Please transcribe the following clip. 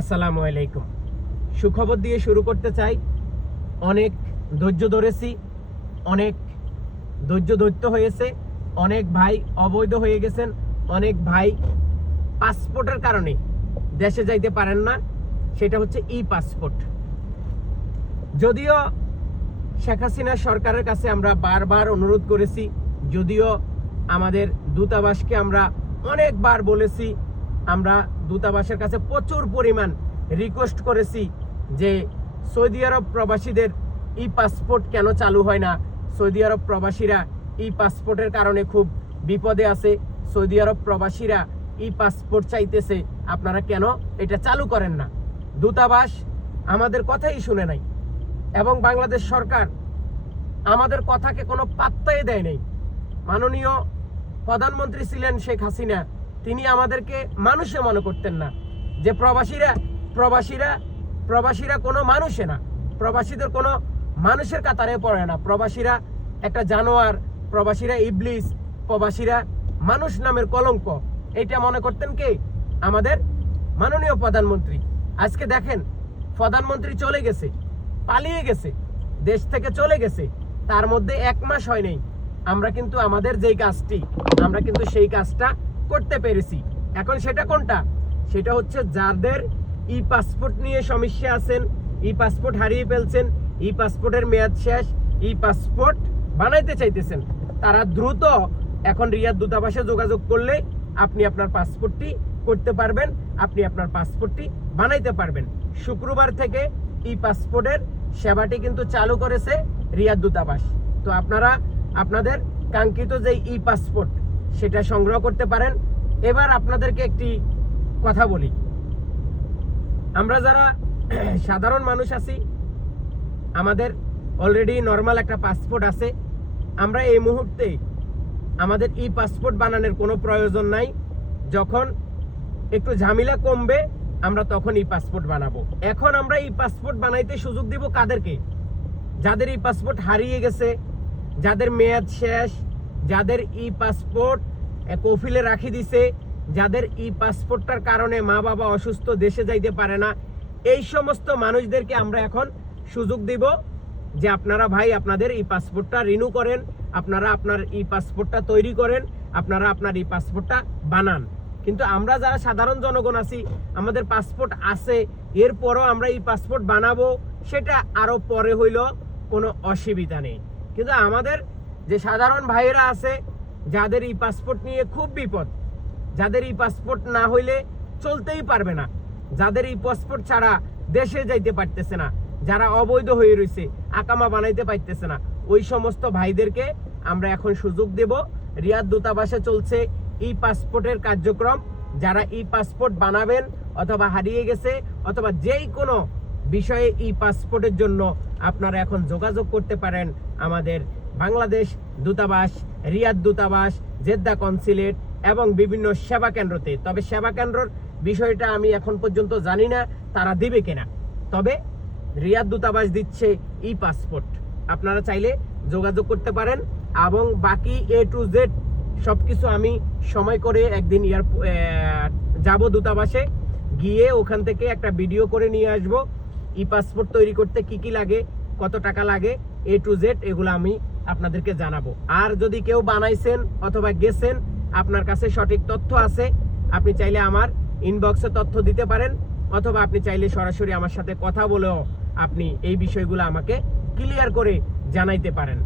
আসসালামু আলাইকুম। সুখবর দিয়ে শুরু করতে চাই, অনেক ধৈর্য ধরেছি, অনেক ধৈর্য ধৈর্য হয়েছে, অনেক ভাই অবৈধ হয়ে গেছেন, অনেক ভাই পাসপোর্টের কারণে দেশে যাইতে পারেন না, সেটা হচ্ছে ই পাসপোর্ট যদিও শেখ হাসিনা সরকারের কাছে আমরা বারবার অনুরোধ করেছি, যদিও আমাদের দূতাবাসকে আমরা অনেকবার বলেছি আমরা দূতাবাসের কাছে প্রচুর পরিমাণ রিকোয়েস্ট করেছি যে সৌদি আরব প্রবাসীদের ই পাসপোর্ট কেন চালু হয় না? সৌদি আরব প্রবাসীরা ই পাসপোর্টের কারণে খুব বিপদে আছে। সৌদি আরব প্রবাসীরা ই পাসপোর্ট চাইতেছে, আপনারা কেন এটা চালু করেন না? দূতাবাস আমাদের কথাই শুনে নাই এবং বাংলাদেশ সরকার আমাদের কথাকে কোনো পাত্তাই দেয় নাই। মাননীয় প্রধানমন্ত্রী ছিলেন শেখ হাসিনা তিনি আমাদেরকে মানুষে মনে করতেন না। যে প্রবাসীরা প্রবাসীরা প্রবাসীরা কোনো মানুষে না। প্রবাসীদের কোনো মানুষের কাতারে পড়ে না। প্রবাসীরা একটা জানোয়ার, প্রবাসীরা ইবলিস, প্রবাসীরা মানুষ নামের কলঙ্ক। এটা মনে করতেন কে? আমাদের মাননীয় প্রধানমন্ত্রী। আজকে দেখেন, প্রধানমন্ত্রী চলে গেছে, পালিয়ে গেছে, দেশ থেকে চলে গেছে। তার মধ্যে এক মাস হয় নাই। আমরা কিন্তু আমাদের যেই কাজটি, আমরা কিন্তু সেই কাজটা করতে পেরেছি। এখন সেটা কোনটা? সেটা হচ্ছে যাদের ই পাসপোর্ট নিয়ে সমস্যা আছেন, ই পাসপোর্ট হারিয়ে ফেলছেন, ই পাসপোর্টের মেয়াদ শেষ, ই পাসপোর্ট বানাইতে চাইতেছেন, তারা দ্রুত এখন রিয়াদ দূতাবাসে যোগাযোগ করলে আপনি আপনার পাসপোর্টটি করতে পারবেন, আপনি আপনার পাসপোর্টটি বানাইতে পারবেন। শুক্রবার থেকে ই পাসপোর্টের সেবাটি কিন্তু চালু করেছে রিয়াদ দূতাবাস। তো আপনারা, আপনাদের কাঙ্ক্ষিত যে ই পাসপোর্ট সেটা সংগ্রহ করতে পারেন। এবার আপনাদেরকে একটি কথা বলি। আমরা যারা সাধারণ মানুষ আছি, আমাদের অলরেডি নর্মাল একটা পাসপোর্ট আছে। আমরা এই মুহূর্তে আমাদের ই পাসপোর্ট বানানোর কোনো প্রয়োজন নাই। যখন একটু ঝামেলা কমবে, আমরা তখন ই পাসপোর্ট বানাবো। এখন আমরা ই পাসপোর্ট বানাইতে সুযোগ দিব কাদেরকে? যাদের ই পাসপোর্ট হারিয়ে গেছে, যাদের মেয়াদ শেষ যাদের ই পাসপোর্ট কফিলে রাখি দিছে, যাদের ই পাসপোর্টটার কারণে মা বাবা অসুস্থ, দেশে যাইতে পারে না, এই সমস্ত মানুষদেরকে আমরা এখন সুযোগ দিব যে আপনারা ভাই আপনাদের ই পাসপোর্টটা রিনিউ করেন, আপনারা আপনার ই পাসপোর্টটা তৈরি করেন, আপনারা আপনার ই পাসপোর্টটা বানান। কিন্তু আমরা যারা সাধারণ জনগণ আছি, আমাদের পাসপোর্ট আছে, এরপরও আমরা এই পাসপোর্ট বানাবো, সেটা আরও পরে হইল কোনো অসুবিধা নেই। কিন্তু আমাদের যে সাধারণ ভাইয়েরা আছে, যাদের এই পাসপোর্ট নিয়ে খুব বিপদ, যাদের এই পাসপোর্ট না হইলে চলতেই পারবে না, যাদের এই পাসপোর্ট ছাড়া দেশে যাইতে পারতেছে না, যারা অবৈধ হয়ে রয়েছে আকামা বানাইতে পারতেছে না, ওই সমস্ত ভাইদেরকে আমরা এখন সুযোগ দেব। রিয়াদ দূতাবাসে চলছে ই পাসপোর্টের কার্যক্রম। যারা ই পাসপোর্ট বানাবেন অথবা হারিয়ে গেছে, অথবা যেই কোনো বিষয়ে ই পাসপোর্টের জন্য আপনারা এখন যোগাযোগ করতে পারেন আমাদের বাংলাদেশ দূতাবাস, রিয়াদ দূতাবাস, জেদ্দা কনসিলেট এবং বিভিন্ন সেবা কেন্দ্রতে। তবে সেবা কেন্দ্রর বিষয়টা আমি এখন পর্যন্ত জানি না, তারা দিবে কিনা। তবে রিয়াদ দূতাবাস দিচ্ছে ই পাসপোর্ট আপনারা চাইলে যোগাযোগ করতে পারেন এবং বাকি এ টু জেড সব কিছু আমি সময় করে একদিন ইয়ার যাব দূতাবাসে, গিয়ে ওখান থেকে একটা ভিডিও করে নিয়ে আসব ই পাসপোর্ট তৈরি করতে কি কি লাগে, কত টাকা লাগে এ টু জেড এগুলো আমি আপনাদেরকে জানাব। আর যদি কেউ বানাইছেন অথবা গেছেন, আপনার কাছে সঠিক তথ্য আছে, আপনি চাইলে আমার ইনবক্সে তথ্য দিতে পারেন, অথবা আপনি চাইলে সরাসরি আমার সাথে কথা বলেও আপনি এই বিষয়গুলো আমাকে ক্লিয়ার করে জানাইতে পারেন।